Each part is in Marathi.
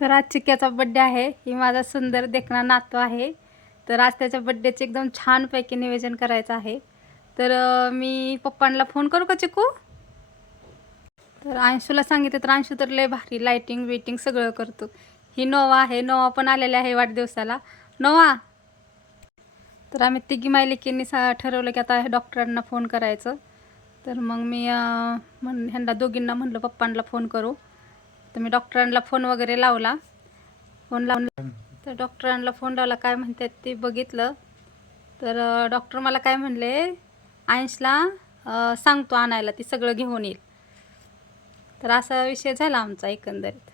तर आज चिक्क्याचा बड्डे आहे. ही माझा सुंदर देखणा नातू आहे. तर आज त्याच्या बड्डेचे एकदम छानपैकी नियोजन करायचं आहे. तर मी पप्पांना फोन करू का चिकू तर अंशूला सांगितलं तर अंशू तर लय भारी लाईटिंग वेटिंग सगळं करतो. ही नोवा आहे. नोवा पण आलेली आहे वाढदिवसाला. नोवा! तर आम्ही तिघी मायलिकेंनी सा ठरवलं की आता डॉक्टरांना फोन करायचं. तर मग मी म्हण ह्यांना दोघींना म्हणलं पप्पांना फोन करू. तर मी डॉक्टरांना फोन वगैरे लावला. फोन लावून तर डॉक्टरांना फोन लावला काय म्हणतात ते बघितलं. तर डॉक्टर मला काय म्हणले आयन्सला सांगतो आणायला ती सगळं घेऊन येईल. तर असा विषय झाला आमचा एकंदरीत.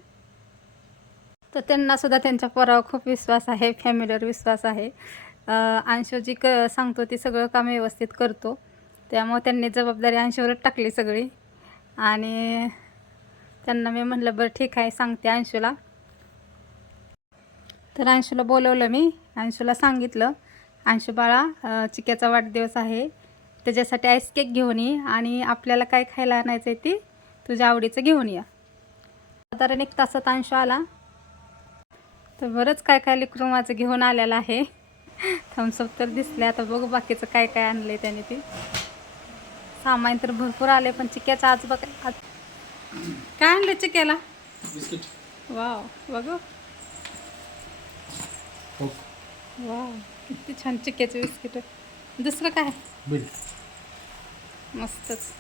तर त्यांनासुद्धा त्यांच्या पोरावर खूप विश्वास आहे फॅमिलीवर विश्वास आहे. अं, जी क सांगतो ती सगळं काम व्यवस्थित करतो. त्यामुळे त्यांनी जबाबदारी अंशीवरच टाकली सगळी. आणि त्यांना मी म्हटलं बरं ठीक आहे सांगते अंशूला. तर अंशूला बोलवलं मी. अंशूला सांगितलं अंशू बाळा चिक्याचा वाढदिवस आहे. त्याच्यासाठी आईस केक घेऊन ये आणि आपल्याला काय खायला आणायचं आहे ती तुझ्या आवडीचं घेऊन या. साधारण एक तासात अंशू आला. तर बरंच काय काय लिक्रुमाचं माझं घेऊन आलेलं आहे. थम्सअप तर दिसले. आता बघू बाकीचं काय काय आणलं आहे त्याने ती. सामान तर भरपूर आले पण चिक्याचा आज बघ आज काय आणलं चिक्याला बिस्किट. वाव बघू. हो. वाव किती छान चिक्याचे बिस्किट दुसरं काय? बिल. मस्तच.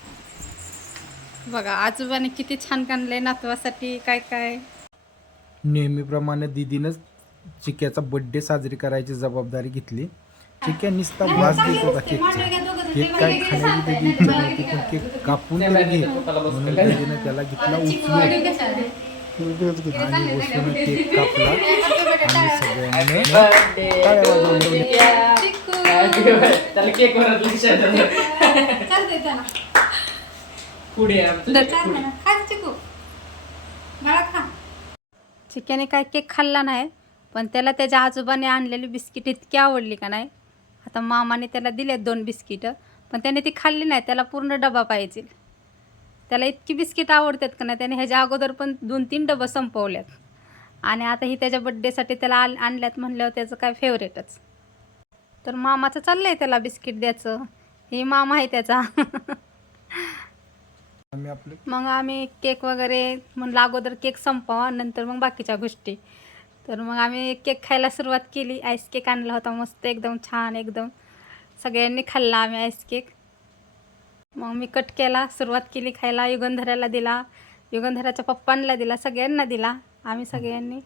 बघा आजोबाने किती छान काढलंय नातवासाठी काय काय. नेहमीप्रमाणे दिदीनंच चिक्याचा बड्डे साजरी करायची जबाबदारी घेतली. चिक्या निसता वास देत होता केकचा केक काय खाण्याची त्याची इच्छा नव्हती पण केक कापून तरी घे. म्हणून दिदीनं त्याला घेतला उचलून. आणि बसून केक कापला. आणि सगळ्यांनी पुढे चिक्याने काय केक खाल्ला नाही पण त्याला त्याच्या आजोबाने आणलेली बिस्किट इतकी आवडली का नाही? आता मामाने त्याला दिलेत दोन बिस्किटं पण त्याने ती खाल्ली नाही त्याला पूर्ण डबा पाहिजे. त्याला इतकी बिस्किट आवडतात का नाही त्याने ह्याच्या अगोदर पण दोन तीन डबं संपवल्यात आणि आता ही त्याच्या बड्डेसाठी त्याला आण आणल्यात म्हणल्यावर त्याचं काय फेवरेटच तर मामाचं चाललंय त्याला बिस्किट द्यायचं. हे मामा आहे त्याचा. मग आम्ही केक वगैरे म्हणलं अगोदर केक संपवा नंतर मग बाकीच्या गोष्टी. तर मग आम्ही केक खायला सुरुवात केली. आईस केक आणला होता मस्त एकदम छान एकदम. सगळ्यांनी खाल्ला आम्ही आईस केक मग मी कट केला सुरुवात केली खायला. युगंधराला दिला. युगंधराच्या पप्पांना दिला सगळ्यांना दिला. आम्ही सगळ्यांनी.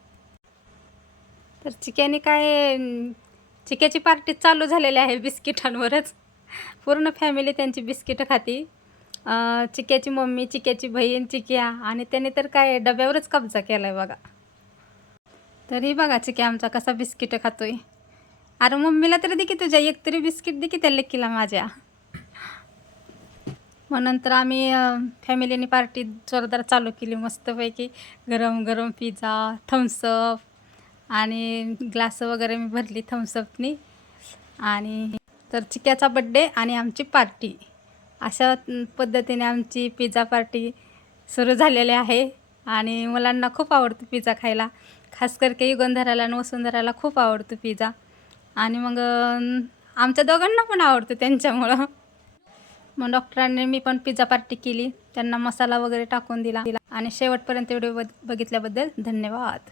तर चिक्याने काय चिक्याची पार्टी चालू झालेली आहे बिस्किटांवरच. पूर्ण फॅमिली त्यांची बिस्किटं खाती. चिक्याची मम्मी चिक्याची बहीण चिक्या. आणि त्याने तर काय डब्यावरच कब्जा केला आहे बघा. तरी बघा चिक्या आमचा कसा बिस्किटं खातोय. अरे मम्मीला तरी दे की तुझ्या एक तरी बिस्किट दे की त्या लेकीला माझ्या. मग नंतर आम्ही फॅमिलीने पार्टी जोरदार चालू केली मस्तपैकी. गरम गरम पिझ्झा थम्सअप आणि ग्लास वगैरे मी भरली थम्सअपनी आणि तर चिक्याचा बड्डे आणि आमची पार्टी. अशा पद्धतीने आमची पिझ्झा पार्टी सुरू झालेली आहे. आणि मुलांना खूप आवडतो पिझ्झा खायला. खास करके युगंधराला आणि वसुंधराला खूप आवडतो पिझ्झा. आणि मग आमच्या दोघांना पण आवडतो त्यांच्यामुळं. मग डॉक्टरांनी मी पण पिझ्झा पार्टी केली. त्यांना मसाला वगैरे टाकून दिला. आणि शेवटपर्यंत व्हिडिओ बघितल्याबद्दल धन्यवाद.